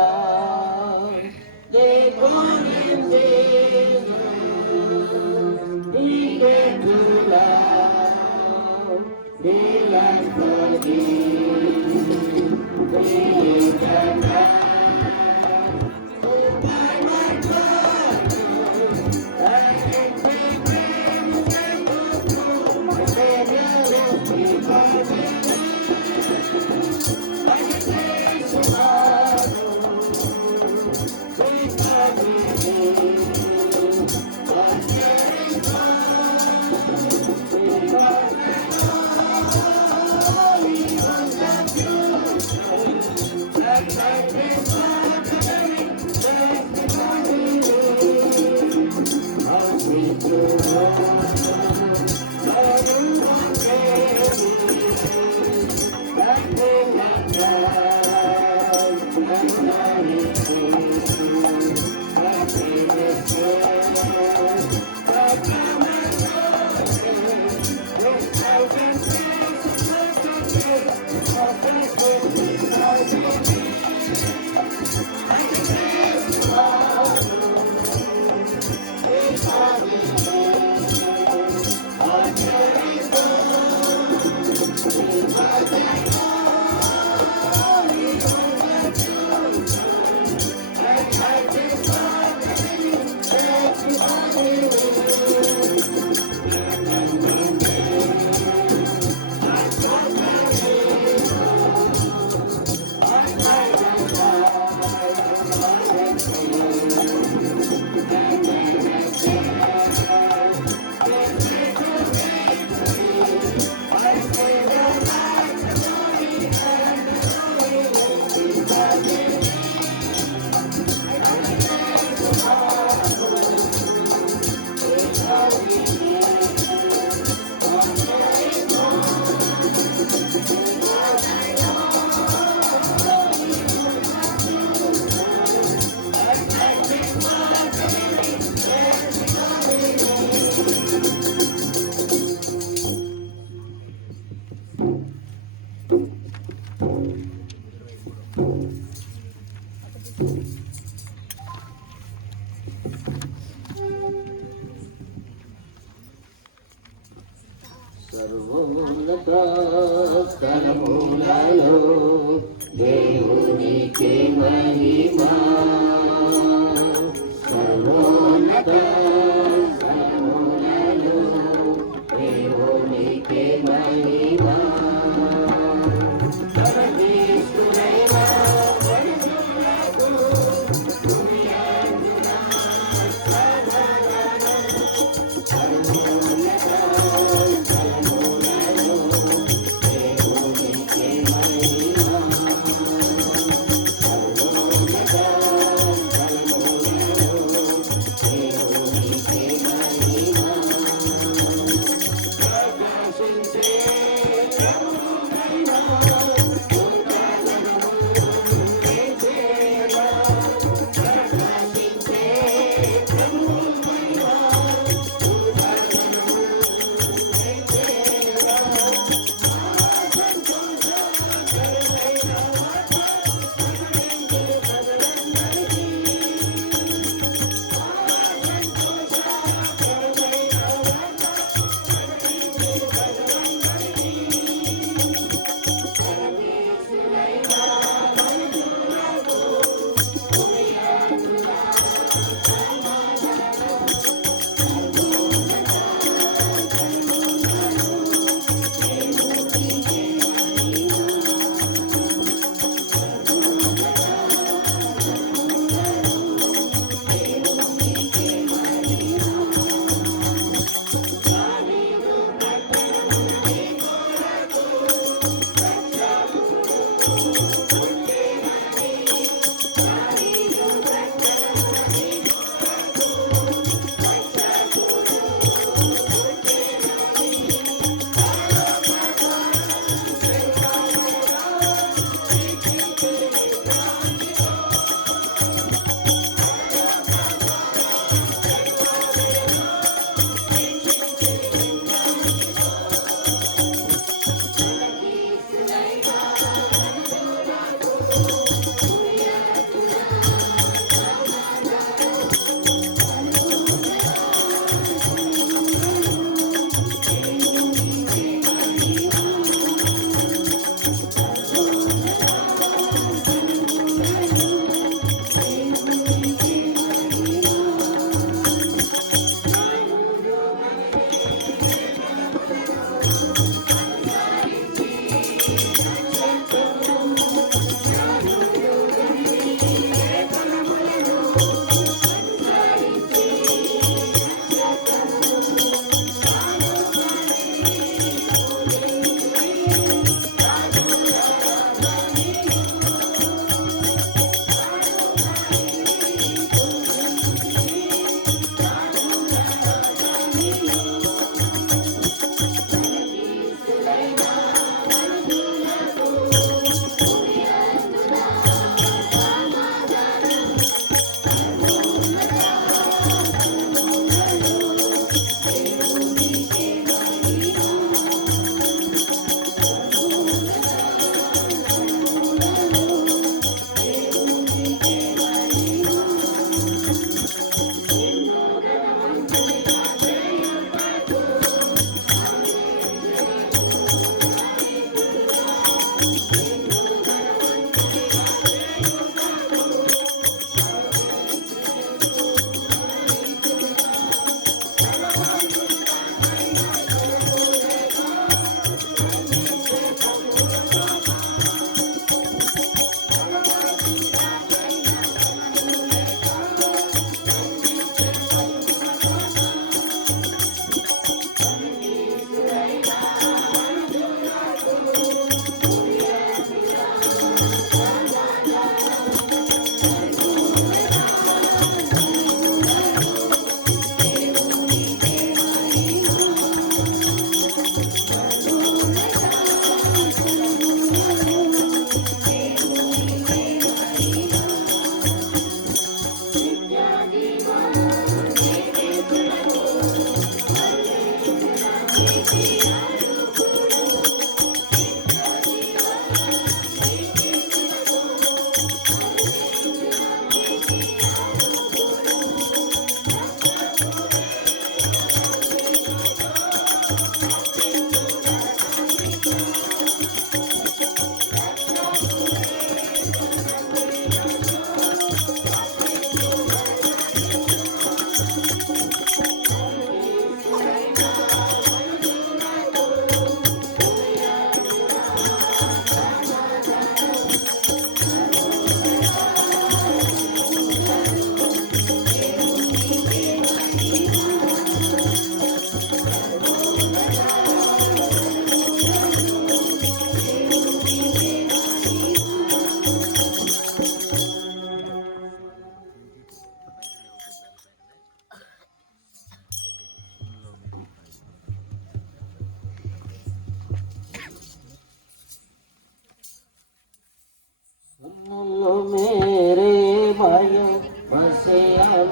Concentration, they born in Jesus, he came to love, they like for thee, we can oh my God, I can be praised and go my Savior is because I can praise the Lord. సర్వోన్నత స్థలములలో దేవునికి మహిమా సర్వోన్నత స్థలములలో దేవునికి మహిమా సర్వేశ్వరైన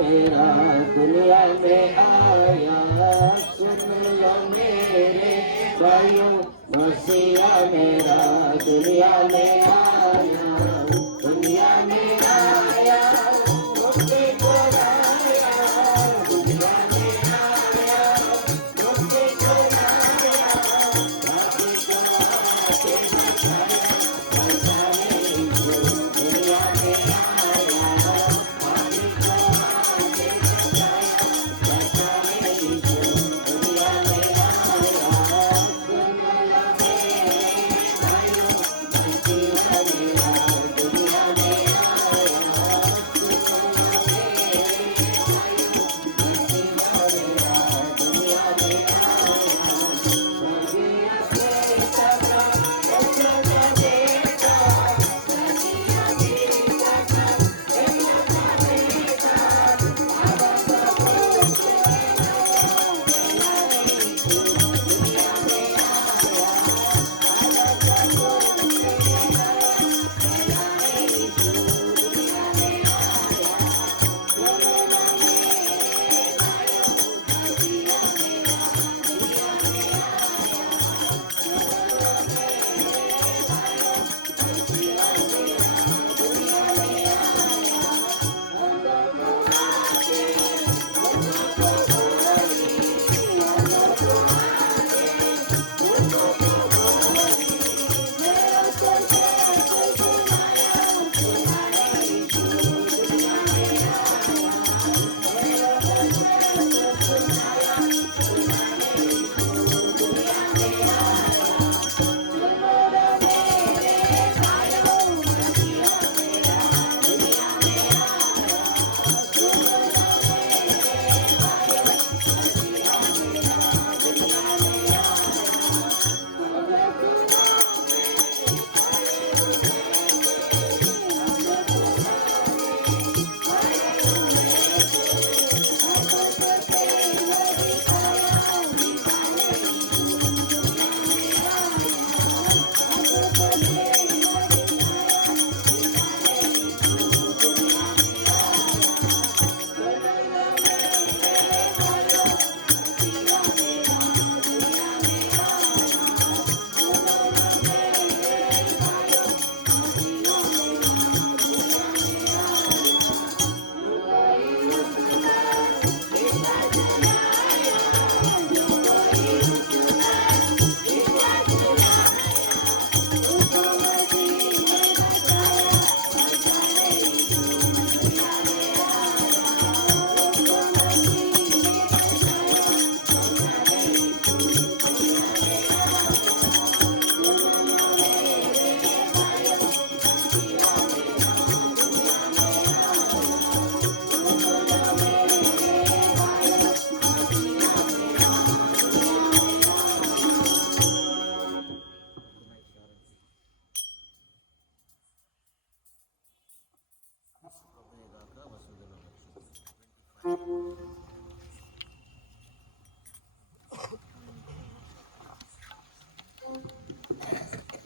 मेरा दुनिया में आया, सुन लो मेरे भाइयों, मसीहा मेरा दुनिया में आया, दुनिया में आया, मुझे बुलाया, दुनिया में आया, मुझे बुलाया, बाकी को आके बचाया, बचाने को दुनिया में आया, बाकी को आके बचाया, बचाने को दुनिया में आया, सुन लो मेरे भाइयों, मसीहा मेरा दुनिया में आया, सुन लो मेरे भाइयों, मसीहा मेरा दुनिया में आया, मुझे अपने सगा, अपना देता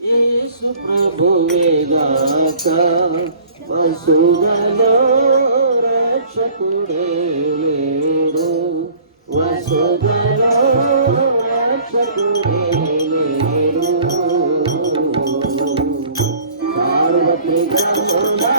యేసు ప్రభువేగాక వసుధలో రక్షకుడే లేడు, వసుధలో రక్షకుడే లేడు. సార్వత్రికముగా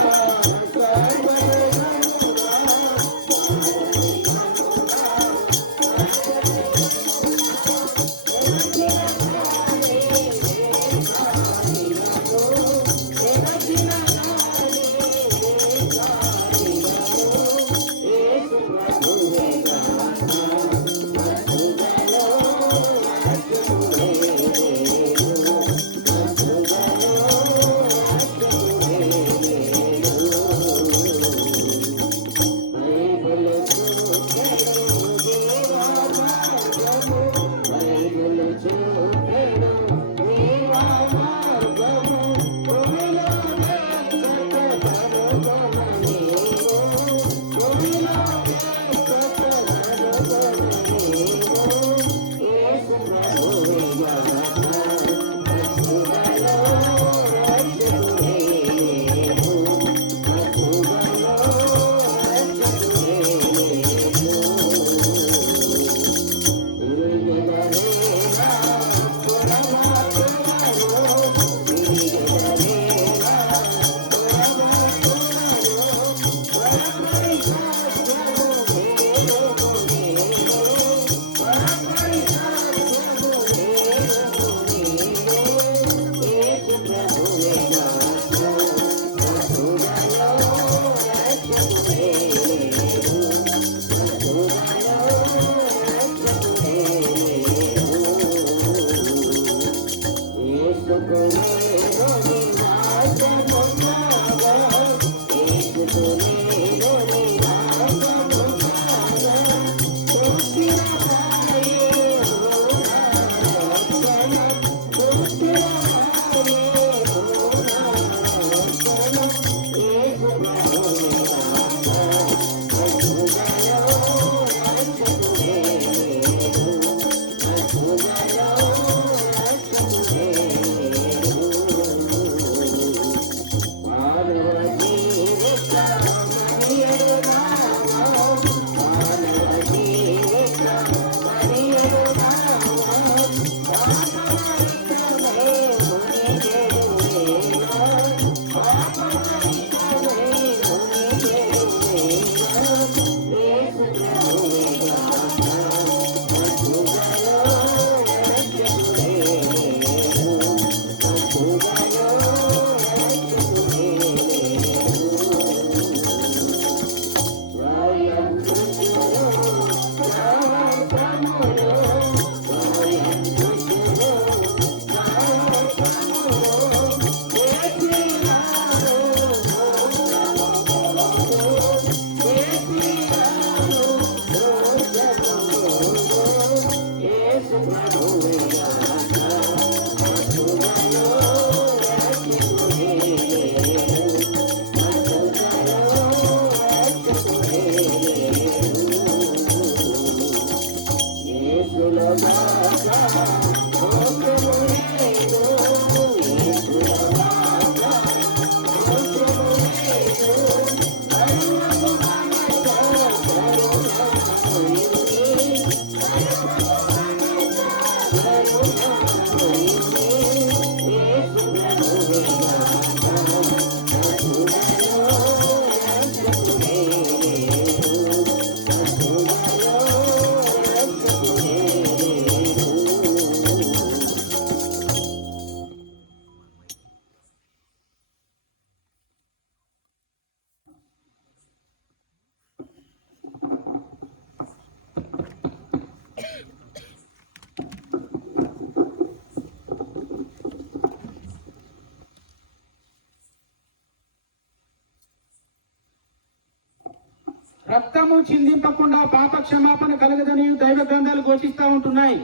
రక్తము చిందింపకుండా పాప క్షమాపణ కలగదని దైవ గ్రంథాలు ఘోషిస్తూ ఉంటున్నాయి.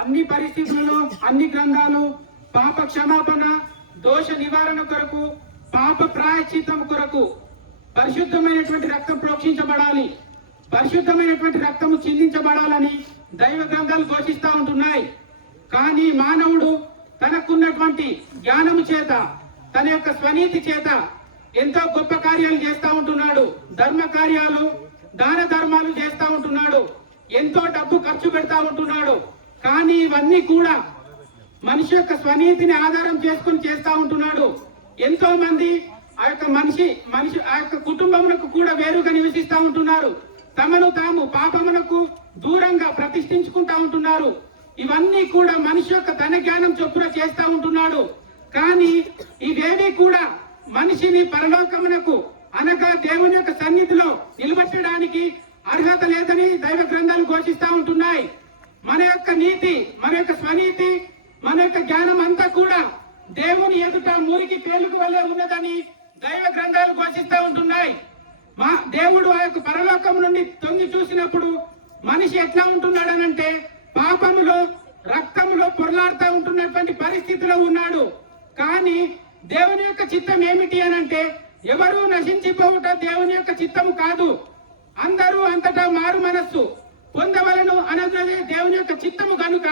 అన్ని పరిస్థితులలో అన్ని గ్రంథాలు పాప క్షమాపణ, దోష నివారణ కొరకు, పాప ప్రాయశ్చిత్తం కొరకు పరిశుద్ధమైనటువంటి రక్తం ప్రోక్షించబడాలి. పరిశుద్ధమైనటువంటి రక్తము చిందించబడాలని దైవ గ్రంథాలు ఘోషిస్తూ ఉంటున్నాయి. కానీ మానవుడు తనకున్నటువంటి జ్ఞానము చేత, తన యొక్క స్వనీతి చేత ఎంతో గొప్ప కార్యాలు చేస్తూ ఉంటున్నాడు. ధర్మ కార్యాలు, దాన ధర్మాలు చేస్తూ ఉంటున్నాడు. ఎంతో డబ్బు ఖర్చు పెడతా ఉంటున్నాడు. కానీ ఇవన్నీ కూడా మనిషి యొక్క స్వనీతిని ఆధారం చేసుకుని చేస్తూ ఉంటున్నాడు. ఎంతో మంది ఆ యొక్క మనిషి ఆ యొక్క కుటుంబమునకు కూడా వేరుగా నివసిస్తూ ఉంటున్నారు. తమను తాము పాపమునకు దూరంగా ప్రతిష్ఠించుకుంటా ఉంటున్నారు. ఇవన్నీ కూడా మనిషి యొక్క ధన జ్ఞానం చొప్పున చేస్తూ ఉంటున్నాడు. కానీ ఇవేవి కూడా మనిషిని పరలోకమునకు అనగా దేవుని యొక్క సన్నిధిలో నిలబెట్టడానికి అర్హత లేదని దైవ గ్రంథాలు ఘోషిస్తూ ఉంటున్నాయి. మన యొక్క నీతి, మన యొక్క స్వనీతి, మన యొక్క జ్ఞానం అంతా కూడా దేవుని ఎదుట మురికి పేలుకు వల్లే ఉన్నదని దైవ గ్రంథాలు ఘోషిస్తూ ఉంటున్నాయి. మా దేవుడు ఆ యొక్క పరలోకం నుండి తొంగి చూసినప్పుడు మనిషి ఎట్లా ఉంటున్నాడనంటే పాపములో, రక్తములో పొరలాడుతూ ఉంటున్నటువంటి పరిస్థితిలో ఉన్నాడు. కానీ దేవుని యొక్క చిత్తం ఏమిటి అనంటే ఎవరు నశించిపోవుట దేవుని యొక్క చిత్తము కాదు. అందరూ అంతటా మారు మనస్సు పొందవలను అన్నది దేవుని యొక్క చిత్తము కనుక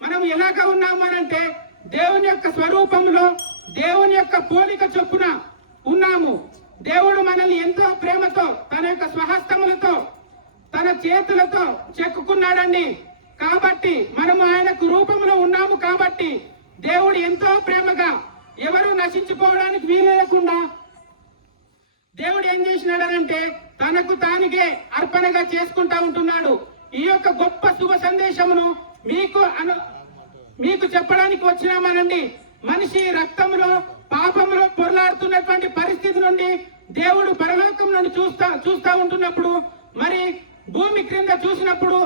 మనం ఎలాగ ఉన్నాము అనంటే దేవుని యొక్క స్వరూపంలో, దేవుని యొక్క పోలిక చొప్పున ఉన్నాము. దేవుడు మనల్ని ఎంతో ప్రేమతో తన యొక్క స్వహస్తములతో, తన చేతులతో చెక్కుకున్నాడండి. కాబట్టి మనము ఆయనకు రూపంలో ఉన్నాము. కాబట్టి దేవుడు ఎంతో ప్రేమగా ఎవరు నశించిపోవడానికి వీలు లేకుండా దేవుడు ఏం చేసినాడనంటే తనకు తానికే అర్పణగా చేసుకుంటా ఉంటున్నాడు. ఈ యొక్క గొప్ప శుభ సందేశమును మీకు చెప్పడానికి వచ్చినామనండి. మనిషి రక్తంలో, పాపంలో పొరలాడుతున్నటువంటి పరిస్థితి నుండి దేవుడు పరలోకం నుండి చూస్తా ఉంటున్నప్పుడు, మరి భూమి క్రింద చూసినప్పుడు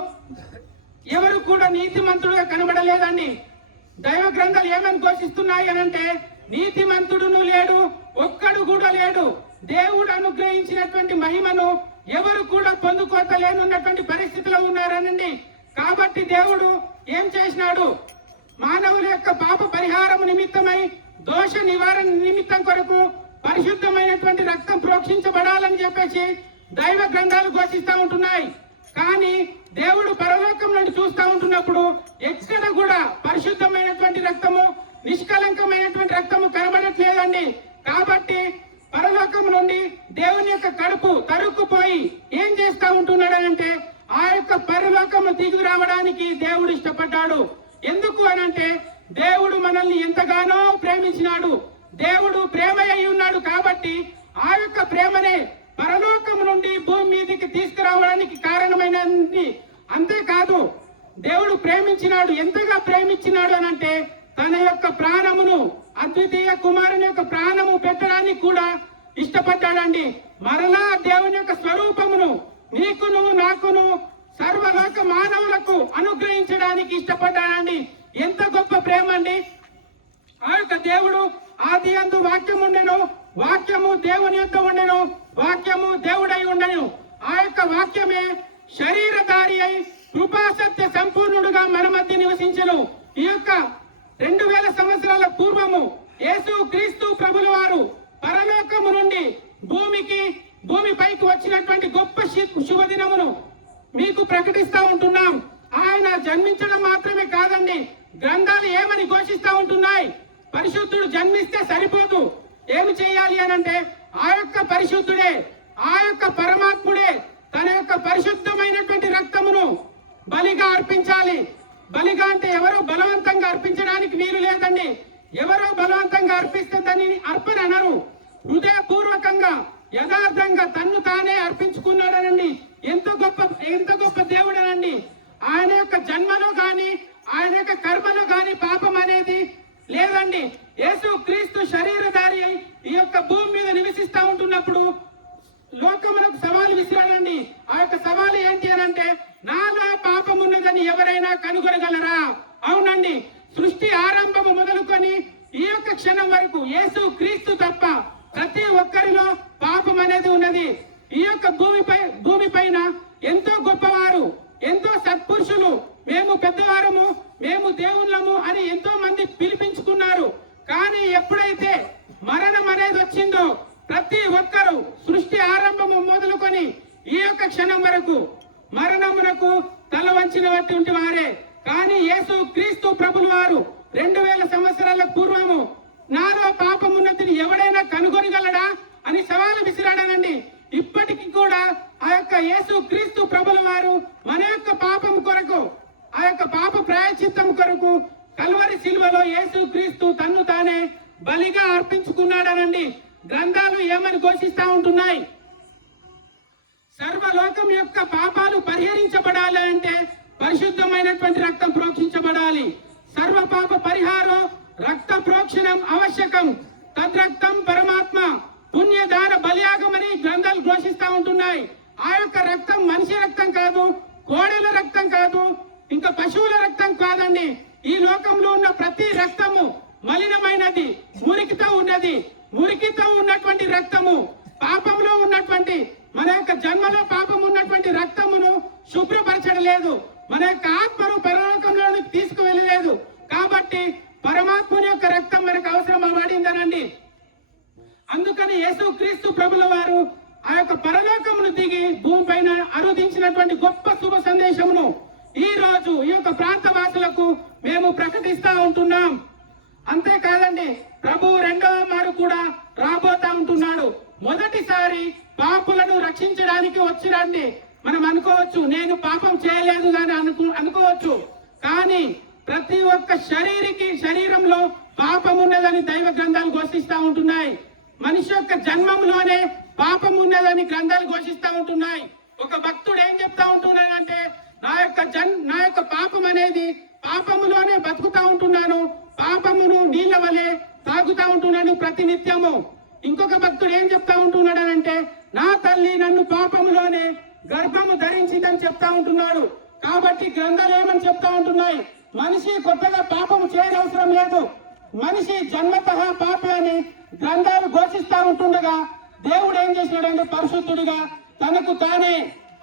ఎవరు కూడా నీతిమంతుడుగా కనబడలేదండి. దైవ గ్రంథాలు ఏమని ఘోషిస్తున్నాయి అనంటే నీతిమంతుడును లేడు, ఒక్కడు కూడా లేడు. దేవుడు అనుగ్రహించినటువంటి మహిమను ఎవరు కూడా పొందుకోతలేనున్నటువంటి పరిస్థితిలో ఉన్నారనండి. కాబట్టి దేవుడు ఏం చేసినాడు? మానవుల యొక్క పాప పరిహారం నిమిత్తమై, దోష నివారణ నిమిత్తం కొరకు పరిశుద్ధమైనటువంటి రక్తం ప్రోక్షించబడాలని చెప్పేసి దైవ గ్రంథాలు ఘోషిస్తూ ఉంటున్నాయి. కానీ దేవుడు పరలోకం నుండి చూస్తూ ఉంటున్నప్పుడు ఎక్కడ కూడా పరిశుద్ధమైనటువంటి రక్తము, నిష్కలంకమైనటువంటి రక్తము కనబడట్లేదండి. కాబట్టి పరలోకం నుండి దేవుని యొక్క కడుపు తరుక్కుపోయి ఏం చేస్తా ఉంటున్నాడనంటే ఆ యొక్క పరలోకము దిగి రావడానికి దేవుడు ఇష్టపడ్డాడు. ఎందుకు అనంటే దేవుడు మనల్ని ఎంతగానో ప్రేమించినాడు. దేవుడు ప్రేమ అయి ఉన్నాడు. కాబట్టి ఆ యొక్క ప్రేమనే పరలోకం నుండి భూమి మీదకి తీసుకురావడానికి కారణమైనది. అంతేకాదు దేవుడు ప్రేమించినాడు. ఎంతగా ప్రేమించినాడు అనంటే తన యొక్క ప్రాణమును, అద్వితీయ కుమారుని యొక్క ప్రాణము పెట్టడానికి కూడా ఇష్టపడ్డాడండి. మరలా దేవుని యొక్క స్వరూపమును నీకును, నాకును, సర్వలోక మానవులకు అనుగ్రహించడానికి ఇష్టపడ్డాడండి. ఎంత గొప్ప ప్రేమ అండి! ఆ యొక్క దేవుడు ఆది యందు వాక్యం ఉండెను, వాక్యము దేవుని యొద్ద ఉండెను, వాక్యము దేవుడై ఉండెను. ఆ యొక్క వాక్యమే శరీరధారి అయి కృపాసత్య సంపూర్ణుడుగా మన మధ్య నివసించెను. ఈ యొక్క 2000 సంవత్సరాల పూర్వము యేసు క్రీస్తు ప్రభుల వారు పరలోకము నుండి భూమిపైకి వచ్చినటువంటి గొప్ప శుభదినమును మీకు ప్రకటిస్తా ఉంటున్నాం. ఆయన జన్మించడం మాత్రమే కాదండి, గ్రంథాలు ఏమని ఘోషిస్తా ఉంటున్నాయి? పరిశుద్ధుడు జన్మిస్తే సరిపోదు. ఏమి చేయాలి అనంటే ఆ యొక్క పరిశుద్ధుడే, ఆ యొక్క పరమాత్ముడే తన యొక్క పరిశుద్ధమైనటువంటి రక్తమును బలిగా అర్పించాలి. బలిగా అంటే ఎవరో బలవంతంగా అర్పించడానికి వీలు లేదండి. ఎవరో బలవంతంగా అర్పిస్తే దానిని అర్పణ అనరు. హృదయపూర్వకంగా, యథార్థంగా తన్ను తానే అర్పించుకున్నాడనండి. ఎంత గొప్ప దేవుడనండి. ఆయన యొక్క జన్మలో గాని, ఆయన యొక్క కర్మలో గాని పాపం అనేది లేదండి. యేసు క్రీస్తు శరీరధారి అయి ఈ యొక్క భూమి మీద నివసిస్తా ఉంటున్నప్పుడు లోకములకు సవాలు విసిరాడండి. ఆ యొక్క సవాలు ఏంటి అనంటే నాలో పాపం ఉన్నదని ఎవరైనా కనుగొనగలరా? అవునండి. సృష్టి ఆరంభము మొదలుకొని ఈ యొక్క క్షణం వరకు యేసు క్రీస్తు తప్ప ప్రతి ఒక్కరిలో పాపం అనేది ఉన్నది. ఈ యొక్క భూమి పైన ఎంతో గొప్పవారు, ఎంతో సత్పురుషులు, మేము పెద్దవారము, మేము దేవుళ్ళము అని ఎంతో మంది పిలిపించుకున్నారు. కానీ ఎప్పుడైతే మరణం అనేది వచ్చిందో ప్రతి ఒక్కరు సృష్టి ఆరంభము మొదలుకొని ఈ యొక్క క్షణం మరణమునకు తల వంచినటువంటి వారే. కానీ యేసు క్రీస్తు ప్రభులు వారు 2000 సంవత్సరాల పూర్వము నాలో పాపమున్నతిని ఎవడైనా కనుగొనగలడా అని సవాలు విసిరాడనండి. ఇప్పటికీ కూడా ఆ యొక్క యేసు క్రీస్తు ప్రభుల వారు మన యొక్క పాపం కొరకు, ఆ యొక్క పాప ప్రాయశ్చిత్తం కొరకు కల్వరి శిలువలో యేసు క్రీస్తు తన్ను తానే బలిగా అర్పించుకున్నాడనండి. గ్రంథాలు ఏమని ఘోషిస్తా ఉంటున్నాయి? సర్వలోకం యొక్క పాపాలు పరిహరించబడాలి అంటే పరిశుద్ధమైనటువంటి రక్తం ప్రోక్షించబడాలి. సర్వ పాప పరిహారం రక్త ప్రోక్షణం ఆవశ్యకం. తద్రక్తం పరమాత్మ పుణ్యదాన బలియాగమని గ్రంథాలు ఘోషిస్తా ఉంటున్నాయి. ఆ యొక్క రక్తం మనిషి రక్తం కాదు, కోడెల రక్తం కాదు, ఇంకా పశువుల రక్తం కాదండి. ఈ లోకంలో ఉన్న ప్రతి రక్తము మలినమైనది, మురికితో ఉన్నది. మురికితో ఉన్నటువంటి రక్తము, పాపంలో ఉన్నటువంటి మన యొక్క జన్మలో పాపం ఉన్నటువంటి రక్తమును శుభ్రపరచడలేదు. మన యొక్క ఆత్మను పరలోకంలోనికి తీసుకువెళ్ళలేదు. కాబట్టి పరమాత్ముని యొక్క రక్తం మనకు అవసరం పడిందనండి. అందుకని యేసు క్రీస్తు ప్రభుల వారు ఆ యొక్క పరలోకమును దిగి భూమి పైన అరుదించినటువంటి గొప్ప శుభ సందేశమును ఈ రోజు ఈ యొక్క ప్రాంత వాసులకు మేము ప్రకటిస్తా ఉంటున్నాం. అంతేకాదండి, ప్రభు రెండవ మారు కూడా రాబోతా ఉంటున్నాడు. మొదటిసారి పాపులను రక్షించడానికి వచ్చిరండి. మనం అనుకోవచ్చు, నేను పాపం చేయలేదు అని అనుకోవచ్చు. కానీ ప్రతి ఒక్క శరీరంలో పాపం ఉన్నదని దైవ గ్రంథాలు ఘోషిస్తా ఉంటున్నాయి. మనిషి యొక్క జన్మంలోనే పాపం ఉన్నదని గ్రంథాలు ఘోషిస్తా ఉంటున్నాయి. ఒక భక్తుడు ఏం చెప్తా ఉంటున్నాడంటే, నా యొక్క పాపం అనేది పాపములోనే బతుకుతా ఉంటున్నాను, పాపమును నీళ్ల వలె తాగుతా ఉంటున్నాను ప్రతి నిత్యము. ఇంకొక భక్తుడు ఏం చెప్తా ఉంటున్నాడనంటే, నా తల్లి నన్ను పాపములోనే గర్భము ధరించిందని చెప్తా ఉంటున్నాడు. కాబట్టి గ్రంథాలు ఏమని చెప్తా ఉంటున్నాయి? మనిషి కొత్తగా పాపము చేయనవసరం లేదు, మనిషి జన్మతః పాపి అని గ్రంథాలు ఘోషిస్తా ఉంటుండగా దేవుడు ఏం చేసినాడంటే, పరిశుద్ధుడిగా తనకు తానే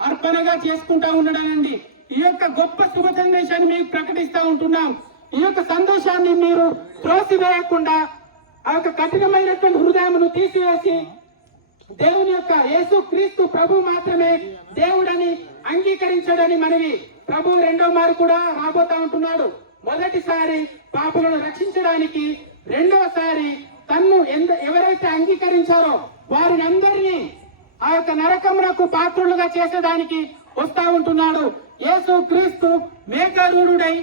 అర్పణగా చేసుకుంటా ఉండడానండి. ఈ యొక్క గొప్ప శుభ సందేశాన్ని మీకు ప్రకటిస్తా ఉంటున్నాం. ఈ యొక్క సందేశాన్ని మీరు త్రోసివేయకుండా ఆ యొక్క కఠినమైనటువంటి హృదయమును తీసివేసి దేవుని యొక్క యేసు క్రీస్తు ప్రభు మాత్రమే దేవుడని అంగీకరించడని మనవి. ప్రభు రెండో మారు కూడా రాబోతా ఉంటున్నాడు. మొదటిసారి పాపులను రక్షించడానికి, రెండవసారి తన్ను ఎవరైతే అంగీకరించారో వారిని అందరినీ ఆ యొక్క నరకమునకు పాత్రులుగా చేసేదానికి వస్తా ఉంటున్నాడు. యేసు క్రీస్తు మేఘారూఢుడై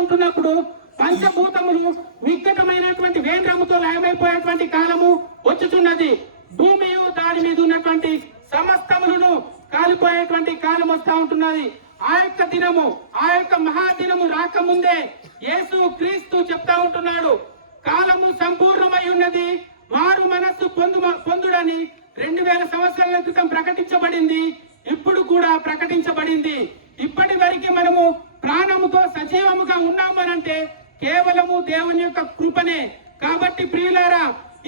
ఉంటున్నప్పుడు పంచభూతములు వికటమైనటువంటి వేంద్రముతో లయమైపోయేటువంటి కాలము వచ్చుచున్నది. భూమి దాని మీద ఉన్నటువంటి సమస్తములను కాలిపోయేటువంటి కాలం వస్తా ఉంటున్నది. ఆ యొక్క దినము, ఆ యొక్క మహాదినము రాకముందే యేసు క్రీస్తు చెప్తా ఉంటున్నాడు, కాలము సంపూర్ణమై ఉన్నది, మారు మనస్సు పొందుడని 2000 సంవత్సరాల క్రితం ప్రకటించబడింది. ఇప్పుడు కూడా ప్రకటించబడింది. ఇప్పటి వరకు మనము ప్రాణముతో సజీవముగా ఉన్నామనంటే కేవలము దేవుని యొక్క కృపనే. కాబట్టి ప్రియులారా,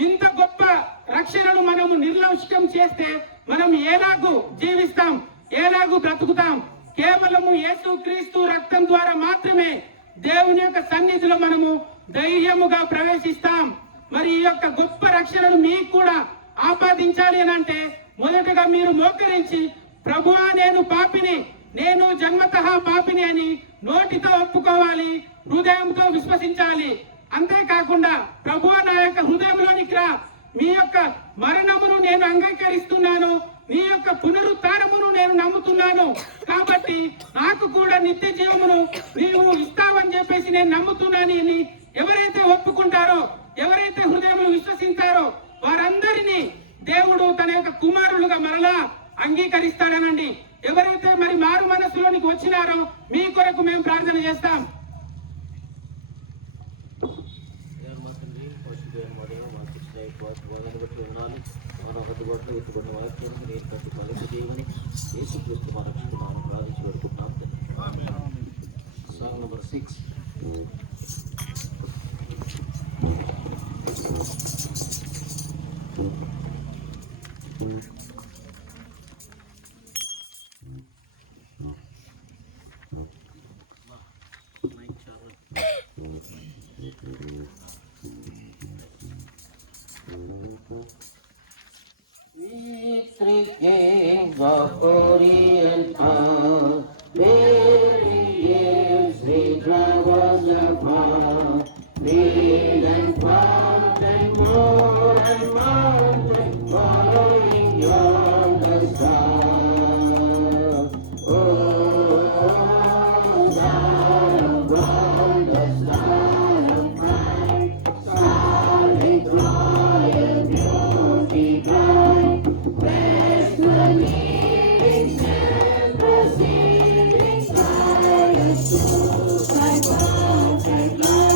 ఇంత గొప్ప రక్షణను మనము నిర్లక్ష్యం చేస్తే మనం ఎలాగూ జీవిస్తాం, ఎలాగూ బ్రతుకుతాం? కేవలము యేసు క్రీస్తు రక్తం ద్వారా మాత్రమే దేవుని యొక్క సన్నిధిలో మనము ధైర్యముగా ప్రవేశిస్తాం. మరి ఈ యొక్క గొప్ప రక్షణను మీకు కూడా ఆపాదించాలి అని అంటే మొదటగా మీరు మోకరించి, ప్రభువా నేను పాపిని, నేను జన్మతః పాపిని అని నోటితో ఒప్పుకోవాలి, హృదయంతో విశ్వసించాలి. అంతేకాకుండా ప్రభువా నా యొక్క హృదయంలోనికి రా, మీ యొక్క మరణమును నేను అంగీకరిస్తున్నాను, నీ యొక్క పునరుత్థానమును నేను నమ్ముతున్నాను, కాబట్టి నాకు కూడా నిత్య జీవమును నీవు ఇస్తావని చెప్పేసి నేను నమ్ముతున్నాను అని ఎవరైతే ఒప్పుకుంటారో, ఎవరైతే హృదయంలో విశ్వసించారో వారందరినీ దేవుడు తన యొక్క కుమారులుగా మరలా అంగీకరిస్తాడనండి. ఎవరైతే మరి మారు మనసులోనికి వచ్చినారో మీ కొరకు మేము ప్రార్థన చేస్తాం. Song number 6. of Orient are. Many years we travels afar, field and plant and moor and mountain, following yonder star. Oh, star of gold, the star of pride, starry royal beauty bright, where's the leading and proceeding, guide us to thy perfect love.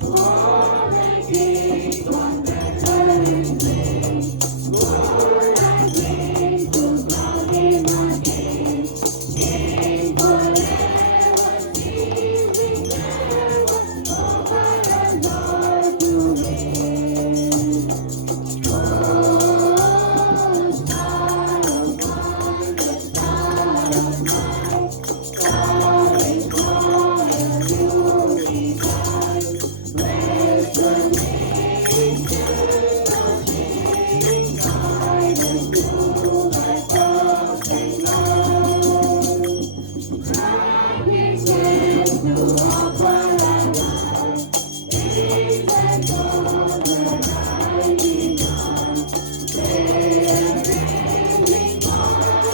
Born again, one that turning flame, born again to love him again, came forever, seizing never, over and Lord to reign. Oh, star of wonder, star of light, starry royal beauty bright, where's the leading to proceeding, guide us to thy perfect love. His hands to offer our life, is that all that I demand. They are living for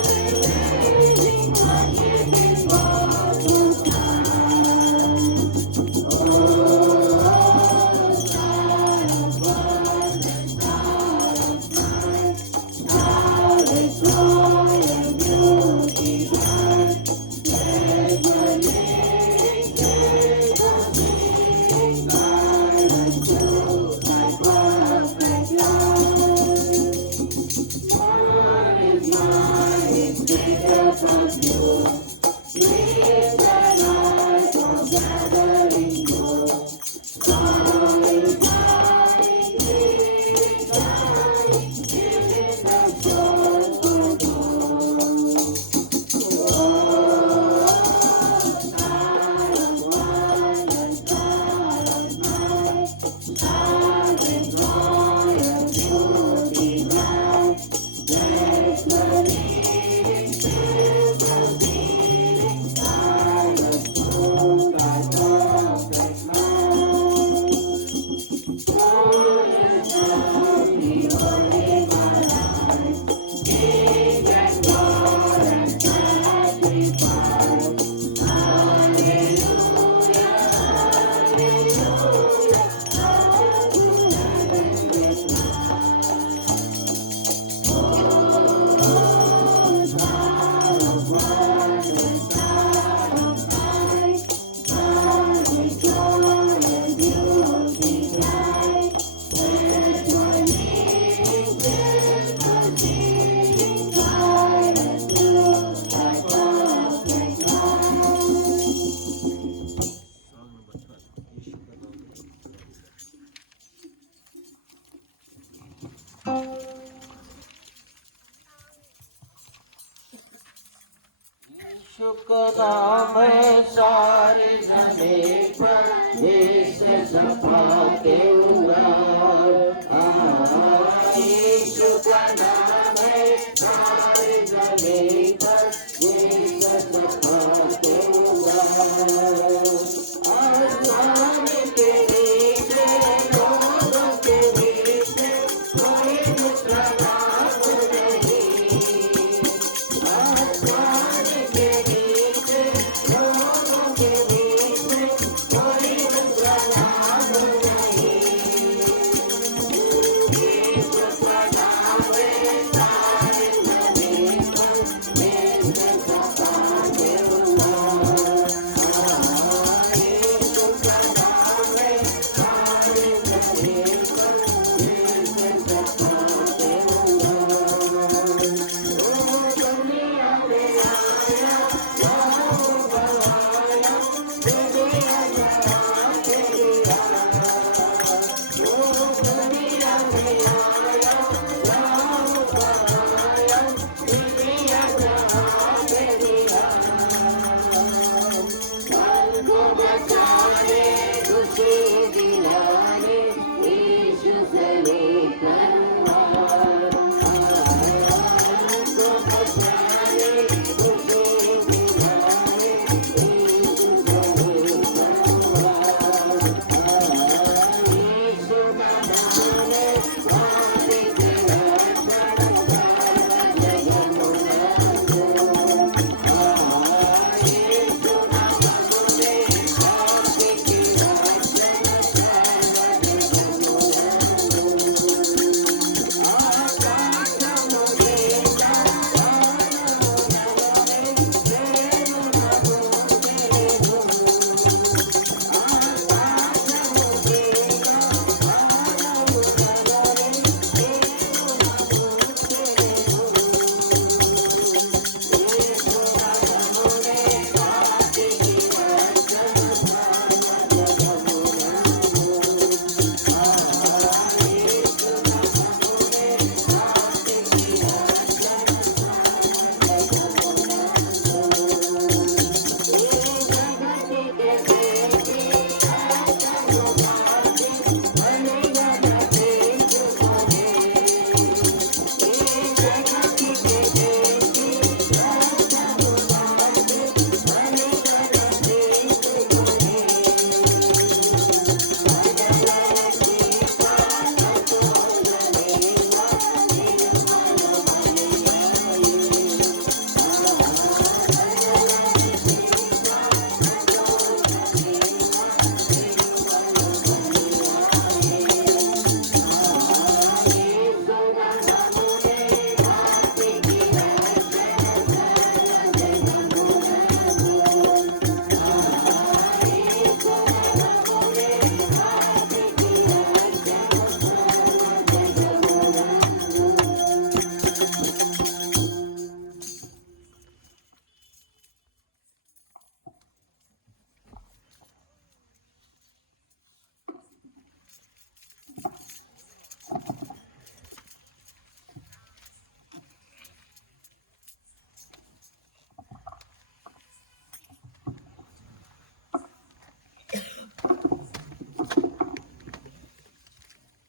the living, worshiping for full time. Oh, star of wonder, star of light, starry royal beauty bright, let the living take us leading, guide us to thy perfect love. Mine is made up of you, leaves and eyes for gathering gold, calling, calling, leading, guiding, giving the joy for gold. Oh, star of wonder, star of light, starry royal beauty bright, let the leading still proceeding, guide us to thy perfect love. Oh, yes, Lord, we only my life, King and God and sacrifice. Hallelujah, hallelujah, all to heaven is oh, star of wonder, star of light, starry royal beauty bright, let your leading still proceeding, guide us to thy perfect love. यीशु का नाम है सारे जमीन पर, इससे सफा के उगार। यीशु का नाम है सारे जमीन पर, इससे सफा के उगार। आसमान के नीचे, लोगों के बीच में, कोई मुस्कुराहट नहीं। आसमान के नीचे, लोगों के बीच में, कोई मुस्कुराहट नहीं। यीशु का नाम है सारे जमीन पर, इससे सफा के उगार। यीशु का नाम है सारे जमीन पर, इससे सफा के उगार। ओ दुनिया में आया, नाम गवाया, दुनिया जहाँ तेरी राह। ओ दुनिया में आया, नाम गवाया, दुनिया जहाँ तेरी राह। मन को बचाने, खुशी दिलाने, यीशु से लेकर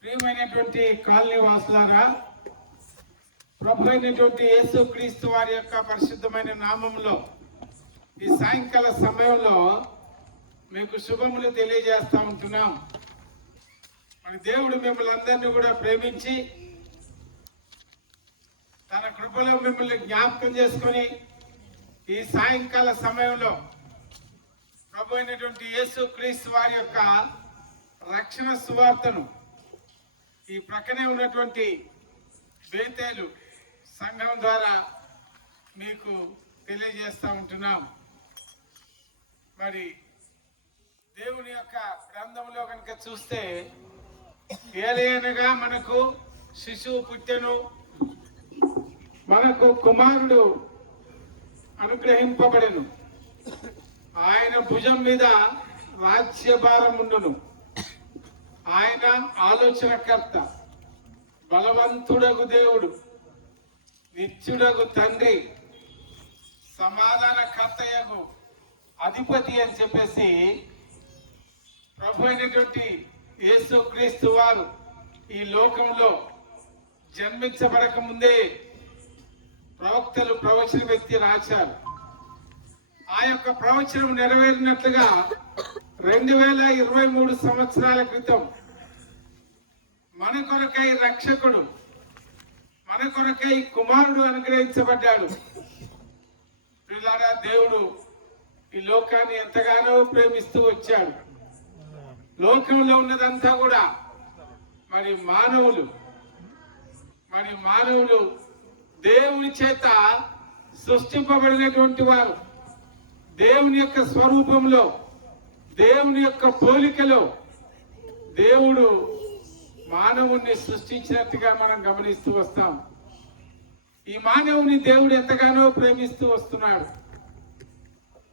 ప్రియమైనటువంటి కాలనీ వాసులారా, ప్రభు అయినటువంటి యేసు క్రీస్తు వారి యొక్క పరిశుద్ధమైన నామంలో ఈ సాయంకాల సమయంలో మీకు శుభములు తెలియజేస్తా ఉంటున్నాం. మన దేవుడు మిమ్మల్ని అందరినీ కూడా ప్రేమించి తన కృపలో మిమ్మల్ని జ్ఞాపకం చేసుకొని ఈ సాయంకాల సమయంలో ప్రభు అయినటువంటి యేసు క్రీస్తు వారి యొక్క రక్షణ సువార్తను ఈ ప్రక్కనే ఉన్నటువంటి బేతేలు సంఘం ద్వారా మీకు తెలియజేస్తూ ఉంటున్నాం. మరి దేవుని యొక్క గ్రంథంలో కనుక చూస్తే ఏలయనగా మనకు శిశువు పుట్టెను, మనకు కుమారుడు అనుగ్రహింపబడెను, ఆయన భుజం మీద రాజ్యభారం ఉండును, ఆయన ఆలోచనకర్త, బలవంతుడగు దేవుడు, నిత్యుడగు తండ్రి, సమాధానకర్తయగు అధిపతి అని చెప్పేసి ప్రభు అయినటువంటి యేసు క్రీస్తు వారు ఈ లోకంలో జన్మించబడక ముందే ప్రవక్తలు ప్రవచనం ఎత్తి రాశారు. ఆ యొక్క ప్రవచనం నెరవేరినట్లుగా 2023 సంవత్సరాల క్రితం మన కొరకై రక్షకుడు, మన కొరకై కుమారుడు అనుగ్రహించబడ్డాడు. పిల్లారా, దేవుడు ఈ లోకాన్ని ఎంతగానో ప్రేమిస్తూ వచ్చాడు. లోకంలో ఉన్నదంతా కూడా మరి మానవులు దేవుని చేత సృష్టింపబడినటువంటి వారు, దేవుని యొక్క స్వరూపంలో, దేవుని యొక్క పోలికలో దేవుడు మానవుణ్ణి సృష్టించినట్టుగా మనం గమనిస్తూ వస్తాం. ఈ మానవుని దేవుడు ఎంతగానో ప్రేమిస్తూ వస్తున్నాడు.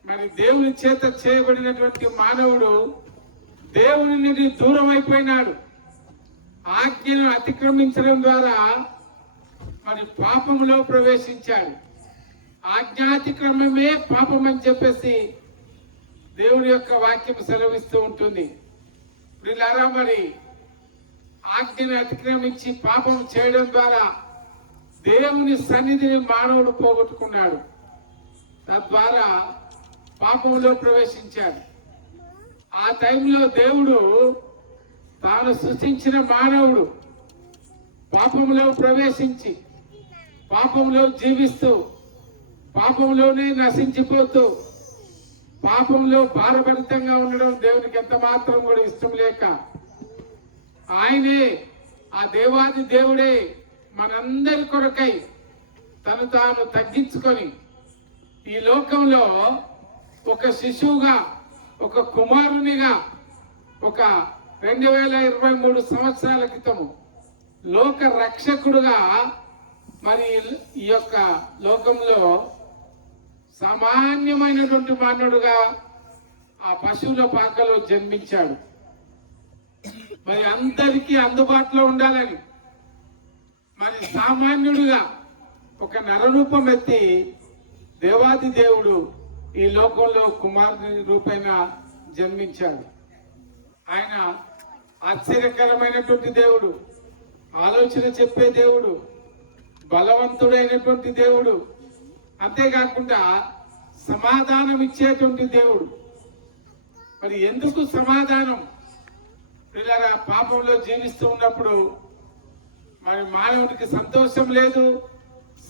మరి దేవుని చేత చేయబడినటువంటి మానవుడు దేవుని నుండి దూరం అయిపోయినాడు. ఆజ్ఞను అతిక్రమించడం ద్వారా మరి పాపములో ప్రవేశించాడు. ఆజ్ఞాతిక్రమమే పాపం అని చెప్పేసి దేవుని యొక్క వాక్యం సెలవిస్తూ ఉంటుంది. ప్రియులారా, మరి ఆజ్ఞను అతిక్రమించి పాపం చేయడం ద్వారా దేవుని సన్నిధిని మానవుడు పోగొట్టుకున్నాడు. తద్వారా పాపంలో ప్రవేశించాడు. ఆ టైంలో దేవుడు తాను సృష్టించిన మానవుడు పాపంలో ప్రవేశించి పాపంలో జీవిస్తూ పాపంలోనే నశించిపోతూ పాపంలో భారభరితంగా ఉండడం దేవునికి ఎంత మాత్రం కూడా ఇష్టం లేక ఆయనే, ఆ దేవాది దేవుడే మనందరి కొరకై తను తాను తగ్గించుకొని ఈ లోకంలో ఒక శిశువుగా, ఒక కుమారునిగా, ఒక 2023 సంవత్సరాల క్రితము లోక రక్షకుడుగా మరి ఈ యొక్క లోకంలో సామాన్యమైనటువంటి మానవుడుగా ఆ పశువుల పాకలో జన్మించాడు. మరి అందరికీ అందుబాటులో ఉండాలని మరి సామాన్యుడిగా ఒక నరరూపం ఎత్తి దేవాది దేవుడు ఈ లోకంలో కుమారుని రూపేణ జన్మించాడు. ఆయన ఆశ్చర్యకరమైనటువంటి దేవుడు, ఆలోచన చెప్పే దేవుడు, బలవంతుడైనటువంటి దేవుడు, అంతేకాకుండా సమాధానం ఇచ్చేటువంటి దేవుడు. మరి ఎందుకు సమాధానం? పిల్లల పాపంలో జీవిస్తూ ఉన్నప్పుడు మరి మానవుడికి సంతోషం లేదు,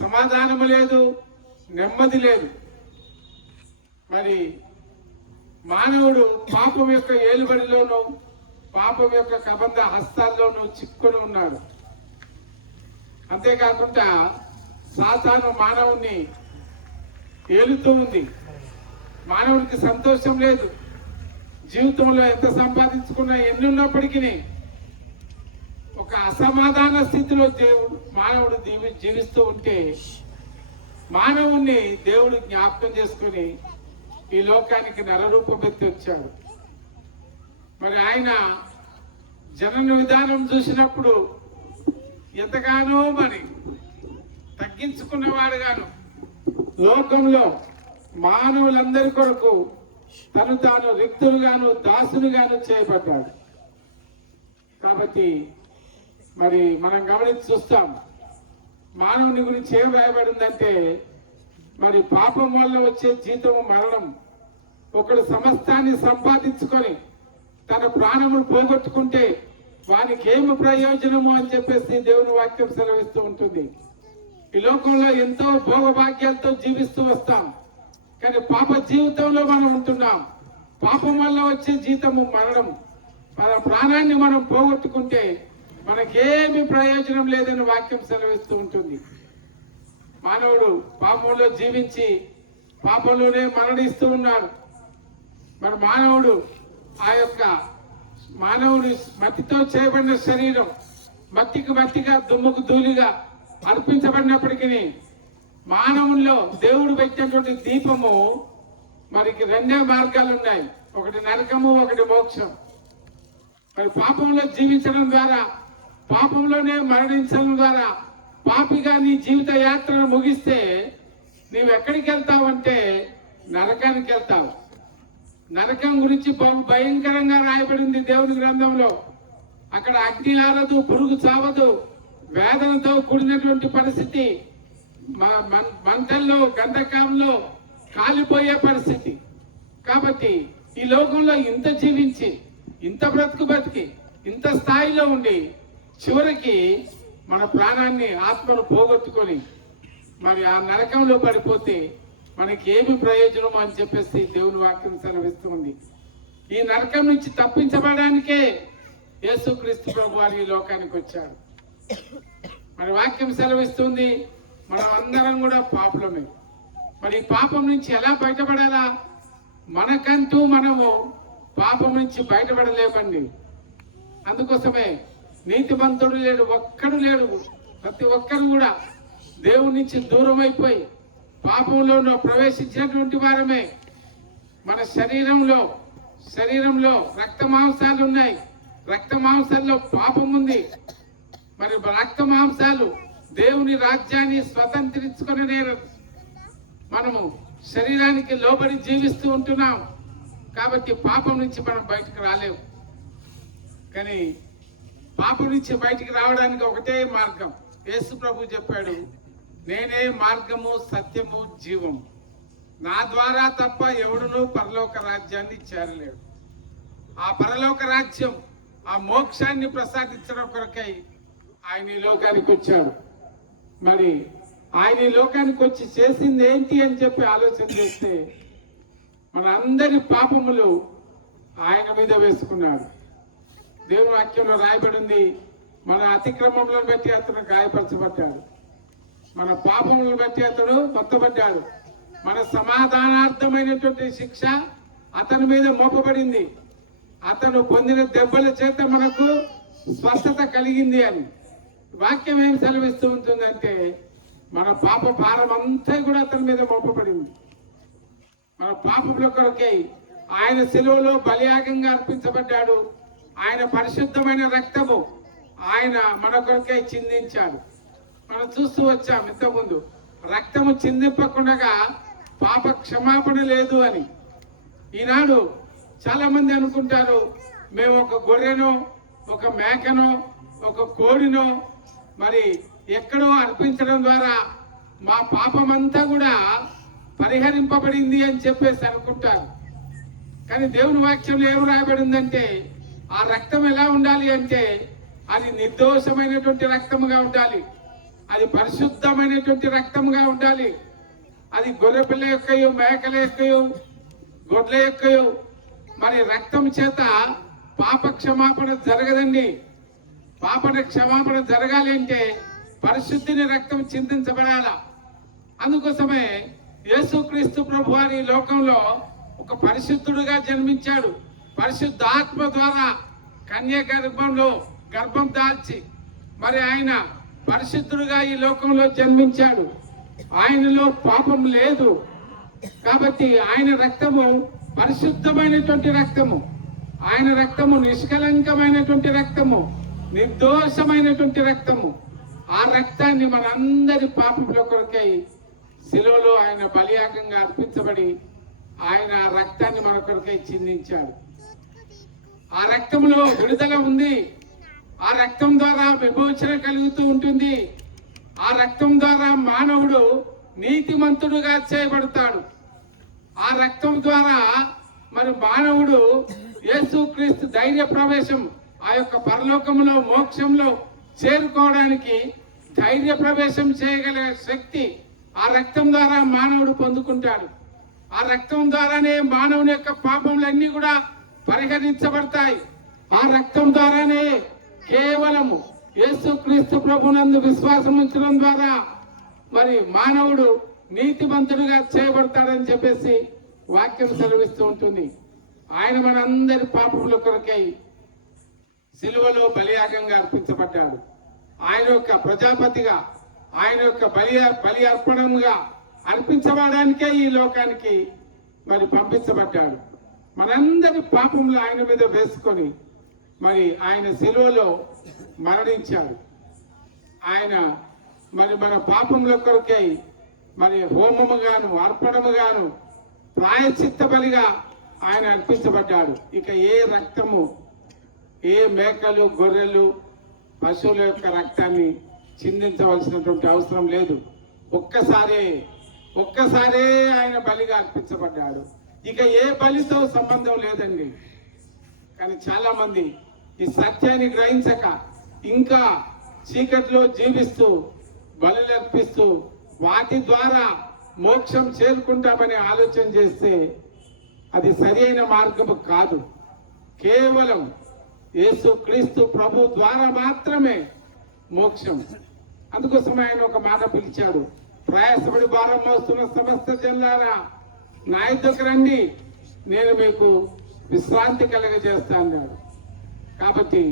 సమాధానం లేదు, నెమ్మది లేదు. మరి మానవుడు పాపం యొక్క ఏలుబడిలోనూ పాపం యొక్క కబంధ హస్తాల్లోనూ చిక్కుని ఉన్నాడు. అంతేకాకుండా సాతాను మానవుణ్ణి ఏలుతూ ఉంది. మానవుడికి సంతోషం లేదు. జీవితంలో ఎంత సంపాదించుకున్నా, ఎన్ని ఉన్నప్పటికీ ఒక అసమాధాన స్థితిలో మానవుడు జీవిస్తూ ఉంటే మానవుణ్ణి దేవుడు జ్ఞాపకం చేసుకుని ఈ లోకానికి నరరూపం ఎత్తి వచ్చాడు. మరి ఆయన జనన విధానం చూసినప్పుడు ఎంతగానో మరి తగ్గించుకున్నవాడుగాను లోకంలో మానవులందరి కొరకు తను తాను రిక్తులుగాను దాసులుగాను చేయబడ్డాడు. కాబట్టి మరి మనం గమనించి చూస్తాం. మానవుని గురించి ఏం రాయబడిందంటే, మరి పాపం వల్ల వచ్చే జీతము మరణం. ఒకడు సమస్తాన్ని సంపాదించుకొని తన ప్రాణములు పోగొట్టుకుంటే వానికి ఏమి ప్రయోజనము అని చెప్పేసి దేవుని వాక్యం సెలవిస్తూ ఉంటుంది. ఈ లోకంలో ఎంతో భోగభాగ్యాలతో జీవిస్తూ వస్తాం, కానీ పాప జీవితంలో మనం ఉంటున్నాం. పాపం వల్ల వచ్చే జీతము మరణం. మన ప్రాణాన్ని మనం పోగొట్టుకుంటే మనకేమి ప్రయోజనం లేదని వాక్యం సెలవిస్తూ ఉంటుంది. మానవుడు పాపంలో జీవించి పాపంలోనే మరణిస్తూ ఉన్నాడు. మరి మానవుడు ఆ యొక్క మానవుని మట్టితో చేయబడిన శరీరం మట్టికి మట్టిగా దుమ్ముకు ధూళిగా అర్పించబడినప్పటికీ మానవుల్లో దేవుడు పెట్టినటువంటి దీపము మరికి రెండే మార్గాలు ఉన్నాయి, ఒకటి నరకము, ఒకటి మోక్షం. మరి పాపంలో జీవించడం ద్వారా, పాపంలోనే మరణించడం ద్వారా పాపిగా నీ జీవిత యాత్రను ముగిస్తే నీవు ఎక్కడికి వెళ్తావు అంటే నరకానికి వెళ్తావు. నరకం గురించి బహు భయంకరంగా రాయబడింది దేవుని గ్రంథంలో. అక్కడ అగ్ని ఆరదు, పురుగు చావదు, వేదనతో కూడినటువంటి పరిస్థితి, మంటల్లో గంధకంలో కాలిపోయే పరిస్థితి. కాబట్టి ఈ లోకంలో ఇంత జీవించి, ఇంత బ్రతికి ఇంత స్థాయిలో ఉండి చివరికి మన ప్రాణాన్ని, ఆత్మను పోగొట్టుకొని మరి ఆ నరకంలో పడిపోతే మనకి ఏమి ప్రయోజనం అని చెప్పేసి దేవుని వాక్యం సెలవిస్తుంది. ఈ నరకం నుంచి తప్పించబడడానికే యేసుక్రీస్తు ప్రభు వారు ఈ లోకానికి వచ్చాడు. మన వాక్యం సెలవిస్తుంది మనం అందరం కూడా పాపులమే. మరి పాపం నుంచి ఎలా బయటపడాలా? మనకంటూ మనము పాపం నుంచి బయటపడలేమండి. అందుకోసమే నీతిమంతుడు లేడు, ఒక్కడు లేడు. ప్రతి ఒక్కరు కూడా దేవుని నుంచి దూరం అయిపోయి పాపంలో ప్రవేశించినటువంటి వారమే. మన శరీరంలో రక్త మాంసాలు ఉన్నాయి, రక్త మాంసాల్లో పాపం ఉంది. మరి రక్త మాంసాలు దేవుని రాజ్యాన్ని స్వతంత్రించుకునే మనము శరీరానికి లోబడి జీవిస్తూ ఉంటున్నాం. కాబట్టి పాపం నుంచి మనం బయటకు రాలేము. కానీ పాపం నుంచి బయటికి రావడానికి ఒకటే మార్గం. యేసు ప్రభు చెప్పాడు, నేనే మార్గము, సత్యము, జీవము. నా ద్వారా తప్ప ఎవడునూ పరలోక రాజ్యాన్ని చేరలేడు. ఆ పరలోక రాజ్యం, ఆ మోక్షాన్ని ప్రసాదించడం కొరకై ఆయన ఈ లోకానికి వచ్చాడు. మరి ఆయన ఈ లోకానికి వచ్చి చేసింది ఏంటి అని చెప్పి ఆలోచన చేస్తే మన అందరి పాపములు ఆయన మీద వేసుకున్నాడు. దేవుని వాక్యంలో రాయబడింది, మన అతిక్రమములను బట్టి అతను గాయపరచబడ్డాడు, మన పాపములను బట్టి అతడు కొత్తబడ్డాడు. మన సమాధానార్థమైనటువంటి శిక్ష అతని మీద మోపబడింది. అతను పొందిన దెబ్బల చేత మనకు స్వస్థత కలిగింది అని వాక్యం ఏం సెలవిస్తూ ఉంటుందంటే, మన పాప భారం అంతా కూడా అతని మీద మోపబడింది. మన పాపముల కొరకై ఆయన శిలువలో బలియాగంగా అర్పించబడ్డాడు. ఆయన పరిశుద్ధమైన రక్తము ఆయన మన కొరకై చిందించాడు. మనం చూస్తూ వచ్చాం ఇంతకుముందు, రక్తము చిందింపకుండా పాప క్షమాపణ లేదు అని. ఈనాడు చాలా మంది అనుకుంటారు, మేము ఒక గొర్రెనో, ఒక మేకనో, ఒక కోడినో మరి ఎక్కడో అర్పించడం ద్వారా మా పాపమంతా కూడా పరిహరింపబడింది అని చెప్పేసి అనుకుంటారు. కానీ దేవుని వాక్యంలో ఏం రాయబడిందంటే, ఆ రక్తం ఎలా ఉండాలి అంటే అది నిర్దోషమైనటువంటి రక్తముగా ఉండాలి, అది పరిశుద్ధమైనటువంటి రక్తముగా ఉండాలి. అది గొర్రె పిల్ల యొక్కయో, మేకల యొక్కయో, గొడ్ల యొక్కయో మరి రక్తం చేత పాప క్షమాపణ జరగదండి. పాపన క్షమాపణ జరగాలి అంటే పరిశుద్ధిని రక్తం చిందించబడాల. అందుకోసమే యేసుక్రీస్తు ప్రభు వారి లోకంలో ఒక పరిశుద్ధుడుగా జన్మించాడు. పరిశుద్ధాత్మ ద్వారా కన్య గర్భం దాల్చి మరి ఆయన పరిశుద్ధుడుగా ఈ లోకంలో జన్మించాడు. ఆయనలో పాపం లేదు. కాబట్టి ఆయన రక్తము పరిశుద్ధమైనటువంటి రక్తము, ఆయన రక్తము నిష్కలంకమైనటువంటి రక్తము, నిర్దోషమైనటువంటి రక్తము. ఆ రక్తాన్ని మనందరి పాపముల కొరకై శిలువలో ఆయన బలియాగంగా అర్పించబడి ఆయన ఆ రక్తాన్ని మన కొరకై చిందించాడు. ఆ రక్తంలో విడుదల ఉంది, ఆ ఆ రక్తం ద్వారా విమోచన కలుగుతూ ఉంటుంది. ఆ రక్తం ద్వారా మానవుడు నీతిమంతుడుగా చేయబడతాడు. ఆ రక్తం ద్వారా మరి మానవుడు యేసుక్రీస్తు ధైర్య ప్రవేశం ఆ యొక్క పరలోకంలో మోక్షంలో చేరుకోవడానికి ధైర్య ప్రవేశం చేయగల శక్తి ఆ రక్తం ద్వారా మానవుడు పొందుకుంటాడు. ఆ రక్తం ద్వారానే మానవుని యొక్క పాపములన్నీ కూడా పరిహరించబడతాయి. ఆ రక్తం ద్వారానే కేవలము యేసుక్రీస్తు ప్రభునందు విశ్వాసం ఉంచడం ద్వారా మరి మానవుడు నీతిమంతుడుగా చేయబడతాడని చెప్పేసి వాక్యం సెలవిస్తూ ఉంటుంది. ఆయన మనందరి పాపముల కొరకై సిలువలో బలియాగంగా అర్పించబడ్డాడు. ఆయన యొక్క ప్రజాపతిగా ఆయన యొక్క బలి అర్పణముగా అర్పించబడడానికే ఈ లోకానికి మరి పంపించబడ్డాడు. మనందరి పాపములు ఆయన మీద వేసుకొని మరి ఆయన సిలువలో మరణించాడు. ఆయన మరి మన పాపముల కొరకై మరి హోమముగాను అర్పణముగాను ప్రాయశ్చిత్త బలిగా ఆయన అర్పించబడ్డాడు. ఇక ఏ రక్తము, ఏ మేకలు, గొర్రెలు, పశువుల యొక్క రక్తాన్ని చిందించవలసినటువంటి అవసరం లేదు. ఒక్కసారే ఆయన బలిగా అర్పించబడ్డాడు. ఇక ఏ బలితో సంబంధం లేదండి. కానీ చాలా మంది ఈ సత్యాన్ని గ్రహించక ఇంకా చీకట్లో జీవిస్తూ బలులు అర్పిస్తూ వాటి ద్వారా మోక్షం చేరుకుంటామని ఆలోచన చేస్తే అది సరైన మార్గము కాదు. కేవలం యేసుక్రీస్తు ప్రభు ద్వారా మాత్రమే మోక్షం. అందుకోసం ఆయన ఒక మాట పిలిచాడు, ప్రయాసపడి భారం మోస్తున్న సమస్త జనులారా నా యొద్దకు రండి, నేను మీకు విశ్రాంతి కలగజేస్తా అన్నాడు. కాబట్టి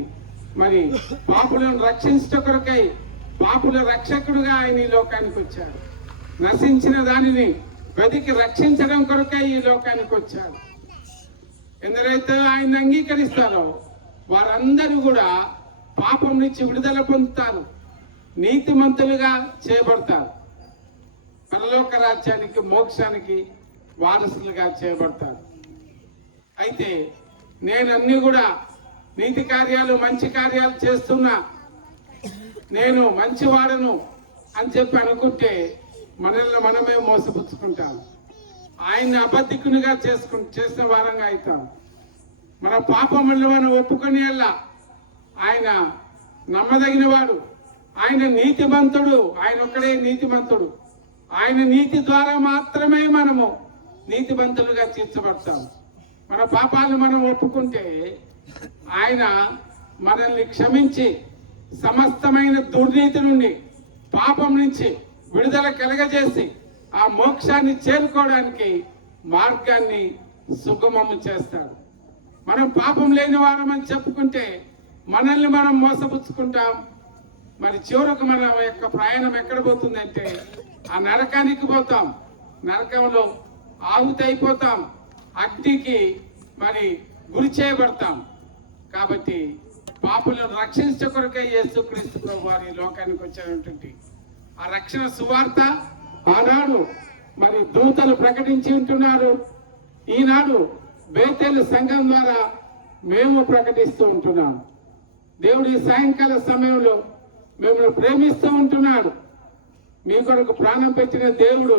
మరి పాపులను రక్షించట కొరకై పాపుల రక్షకుడుగా ఆయన ఈ లోకానికి వచ్చాడు. నశించిన దానిని వెతికి రక్షించడం కొరకై ఈ లోకానికి వచ్చాడు. ఎందరైతే ఆయన అంగీకరిస్తారో వారందరూ కూడా పాపం నుంచి విడుదల పొందుతారు, నీతిమంతులుగా చేయబడతారు, పరలోక రాజ్యానికి మోక్షానికి వారసులుగా చేయబడతారు. అయితే నేను అన్ని కూడా నీతి కార్యాలు మంచి కార్యాలు చేస్తున్నా, నేను మంచివాడను అని చెప్పి అనుకుంటే మనల్ని మనమే మోసపుచ్చుకుంటాం. ఆయన్ని అబద్ధికునిగా చేసిన వారంగా అవుతాం. మన పాపములను మనం ఒప్పుకొని ఆయన నమ్మదగిన వాడు, ఆయన నీతిమంతుడు, ఆయన ఒక్కడే నీతిమంతుడు. ఆయన నీతి ద్వారా మాత్రమే మనము నీతిమంతులుగా తీర్చబడతాం. మన పాపాలను మనం ఒప్పుకుంటే ఆయన మనల్ని క్షమించి సమస్తమైన దుర్నీతి నుండి పాపం నుంచి విడుదల కలగజేసి ఆ మోక్షాన్ని చేరుకోవడానికి మార్గాన్ని సుగమము చేస్తాడు. మనం పాపం లేని వారమని చెప్పుకుంటే మనల్ని మనం మోసపుచ్చుకుంటాం. మరి చివరకు మన యొక్క ప్రయాణం ఎక్కడ పోతుందంటే ఆ నరకానికి పోతాం. నరకంలో ఆహుతి అయిపోతాం, అగ్నికి మరి గురి చేయబడతాం. కాబట్టి పాపులను రక్షించే కొరకై యేసుక్రీస్తు ప్రభు వారి లోకానికి వచ్చారంటుంది. ఆ రక్షణ సువార్త ఆనాడు మరి దూతలు ప్రకటించి ఉంటున్నారు. ఈనాడు బేతేలు సంఘం ద్వారా మేము ప్రకటిస్తూ ఉంటున్నాం. దేవుడు ఈ సాయంకాల సమయంలో మిమ్మల్ని ప్రేమిస్తూ ఉంటున్నాడు. మీ కొరకు ప్రాణం పెట్టిన దేవుడు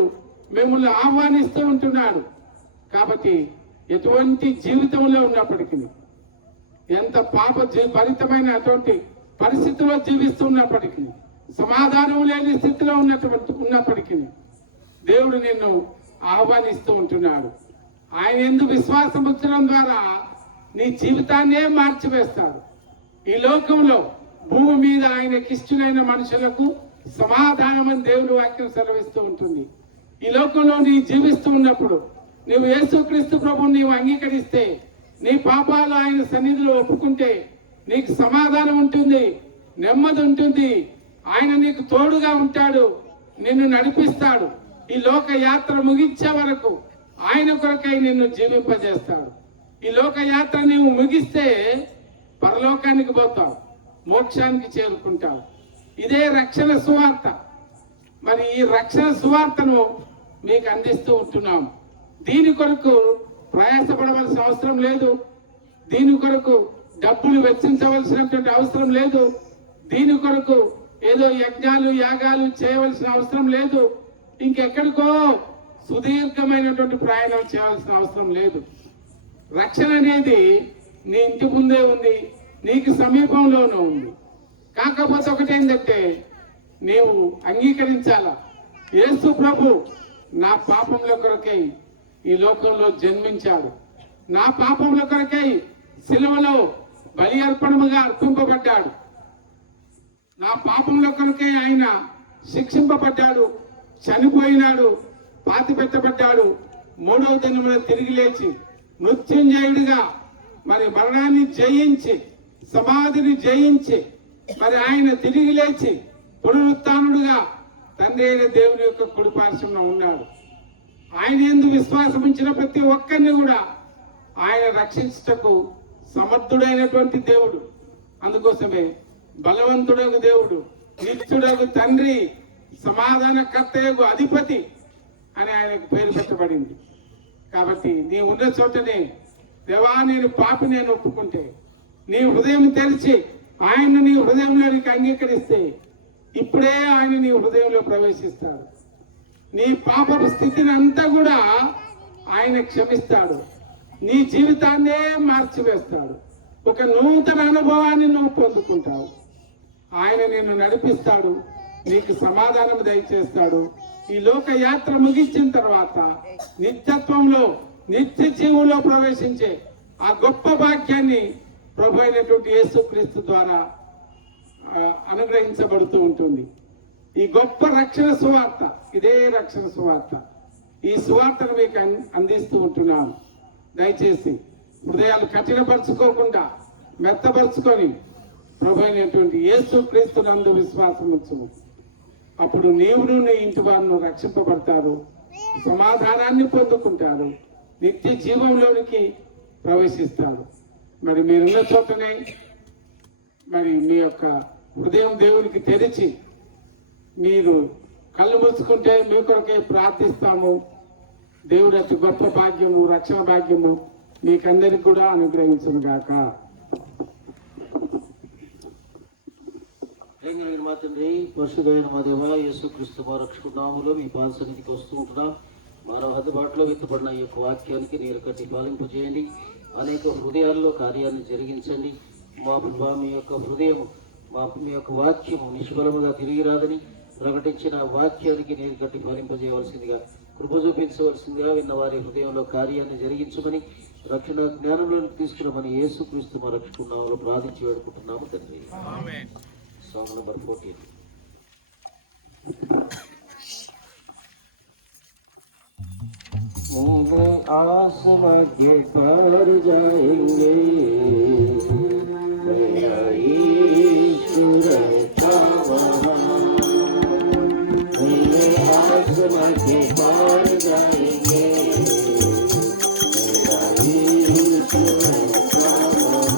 మిమ్మల్ని ఆహ్వానిస్తూ ఉంటున్నాడు. కాబట్టి ఎటువంటి జీవితంలో ఉన్నప్పటికీ, ఎంత భరితమైన అటువంటి పరిస్థితుల్లో జీవిస్తున్నప్పటికీ, సమాధానం లేని స్థితిలో ఉన్నప్పటికీ దేవుడు నిన్ను ఆహ్వానిస్తూ ఉంటున్నాడు. ఆయన యందు విశ్వాసం ఉంచడం ద్వారా నీ జీవితాన్నే మార్చివేస్తాడు. ఈ లోకంలో భూమి మీద ఆయనకిష్టులైన మనుషులకు సమాధానం అని దేవుని వాక్యం సెలవిస్తూ ఉంటుంది. ఈ లోకంలో నీ జీవిస్తూ ఉన్నప్పుడు నువ్వు యేసుక్రీస్తు ప్రభువుని నీవు అంగీకరిస్తే, నీ పాపాలు ఆయన సన్నిధిలో ఒప్పుకుంటే నీకు సమాధానం ఉంటుంది, నెమ్మది ఉంటుంది. ఆయన నీకు తోడుగా ఉంటాడు, నిన్ను నడిపిస్తాడు. ఈ లోక యాత్ర ముగించే వరకు ఆయన కొరకై నిన్ను జీవింపజేస్తాడు. ఈ లోక యాత్ర నీవు ముగిస్తే పరలోకానికి పోతావు, మోక్షానికి చేరుకుంటావు. ఇదే రక్షణ సువార్త. మరి ఈ రక్షణ సువార్తను మీకు అందిస్తూ ఉంటున్నాం. దీని కొరకు ప్రయాసపడవలసిన అవసరం లేదు. దీని కొరకు డబ్బులు వెచ్చించవలసినటువంటి అవసరం లేదు. దీని కొరకు ఏదో యజ్ఞాలు యాగాలు చేయవలసిన అవసరం లేదు. ఇంకెక్కడికో సుదీర్ఘమైనటువంటి ప్రయాణం చేయాల్సిన అవసరం లేదు. రక్షణ అనేది నీ ఇంటి ముందే ఉంది, నీకు సమీపంలోనే ఉంది. కాకపోతే ఒకటేంటంటే నీవు అంగీకరించాలా, యేసు ప్రభు నా పాపముల కొరకై ఈ లోకంలో జన్మించాడు, నా పాపముల కొరకై శిలువలో బలి అర్పణముగా అర్పింపబడ్డాడు, నా పాపముల కొరకై ఆయన శిక్షింపబడ్డాడు, చనిపోయినాడు, పాతి పెట్టబడ్డాడు, మూడవ దినమున తిరిగి లేచి మృత్యుంజయుడిగా మరి మరణాన్ని జయించి సమాధిని జయించి మరి ఆయన తిరిగి లేచి పునరుత్థానుడుగా తండ్రి అయిన దేవుని యొక్క కుడి పార్శ్వంలో ఉన్నాడు. ఆయన యందు విశ్వాసం ఉంచిన ప్రతి ఒక్కరిని కూడా ఆయన రక్షించుటకు సమర్థుడైనటువంటి దేవుడు. అందుకోసమే బలవంతుడగు దేవుడు, నిత్యుడగు తండ్రి, సమాధానకర్తయగు అధిపతి అని ఆయనకు పేరు పెట్టబడింది. కాబట్టి నీ ఉన్న చోటనే దేవా నేను పాపి నేను ఒప్పుకుంటే, నీ హృదయం తెరిచి ఆయన నీ హృదయంలోనికి అంగీకరిస్తే ఇప్పుడే ఆయన నీ హృదయంలో ప్రవేశిస్తాడు. నీ పాపపు స్థితిని అంతా కూడా ఆయన క్షమిస్తాడు, నీ జీవితాన్నే మార్చివేస్తాడు. ఒక నూతన అనుభవాన్ని నువ్వు పొందుకుంటావు. ఆయన నిన్ను నడిపిస్తాడు, నీకు సమాధానం దయచేస్తాడు. ఈ లోక యాత్ర ముగించిన తర్వాత నిత్యత్వంలో నిత్య జీవంలో ప్రవేశించే ఆ గొప్ప భాగ్యాన్ని ప్రభు అయినటువంటి యేసుక్రీస్తు ద్వారా అనుగ్రహించబడుతూ ఉంటుంది. ఈ గొప్ప రక్షణ సువార్త, ఇదే రక్షణ సువార్త. ఈ సువార్తను మీకు అందిస్తూ ఉంటున్నాను. దయచేసి హృదయాలు కఠినపరుచుకోకుండా మెత్తపరుచుకొని ప్రభు అయినటువంటి యేసుక్రీస్తు నందు విశ్వాసం ఉంచుము. అప్పుడు నీవును నీ ఇంటి వారు రక్షింపబడతారు, సమాధానాన్ని పొందుకుంటారు, నిత్య జీవంలోనికి ప్రవేశిస్తారు. మరి మీరున్న చోటనే మరి మీ యొక్క హృదయం దేవునికి తెరిచి మీరు కళ్ళు మూసుకుంటే మీ కొరకే ప్రార్థిస్తాము. దేవుడు అతి గొప్ప భాగ్యము, రక్షణ భాగ్యము మీకందరికి కూడా అనుగ్రహించును గాక. మా తండ్రి, పరిశుద్ధమైన మా దేవ, యేసుక్రీస్తు మా రక్షకుడు నామములో మీ పాద సన్నిధికి వస్తూ ఉంటున్నాం. మరో హద్దుబాటులో విత్తబడిన ఈ యొక్క వాక్యానికి నీరు కట్టి పాలింపజేయండి. అనేక హృదయాల్లో కార్యాన్ని జరిగించండి. మా మీ యొక్క హృదయం మీ యొక్క వాక్యము నిష్ఫలముగా తిరిగి రాదని ప్రకటించిన వాక్యానికి నీరు కట్టి పాలింపజేయవలసిందిగా, కృప చూపించవలసిందిగా, విన్న వారి హృదయంలో కార్యాన్ని జరిగించమని, రక్షణ జ్ఞానంలోకి తీసుకున్నామని యేసుక్రీస్తు మా రక్షకుడు నామములో ప్రార్థించి వేడుకుంటున్నాము తండ్రి. Song number 14. आसमां के पार जाएंगे, मेरा ईश्वर था वहाँ। आसमां के पार जाएंगे, मेरा ईश्वर था वहाँ।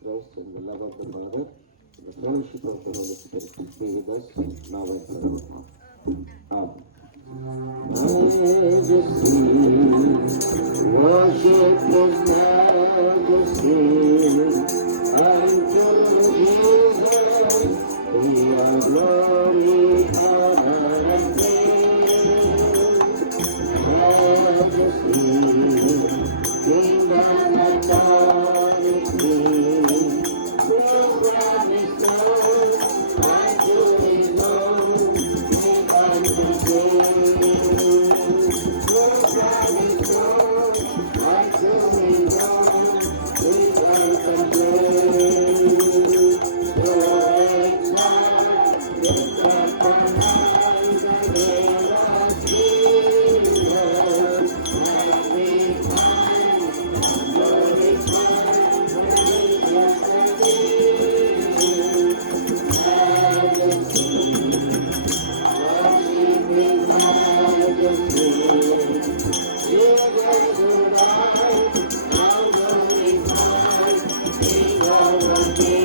Christ and the love of the Father, the fellowship of the Holy Spirit be with us now and forevermore. Amen. Majesty, worship His majesty, unto Jesus we are glory, honor, and praise. Majesty, kingdom and majesty, we promise Lord, unto His own, make unto praise. We promise Lord, unto His own, we welcome praise. So exalt, lift up on high the name of Jesus, as we find glorify, religious and majesty, worship His majesty. Jesus who died, now glorified, King of the King.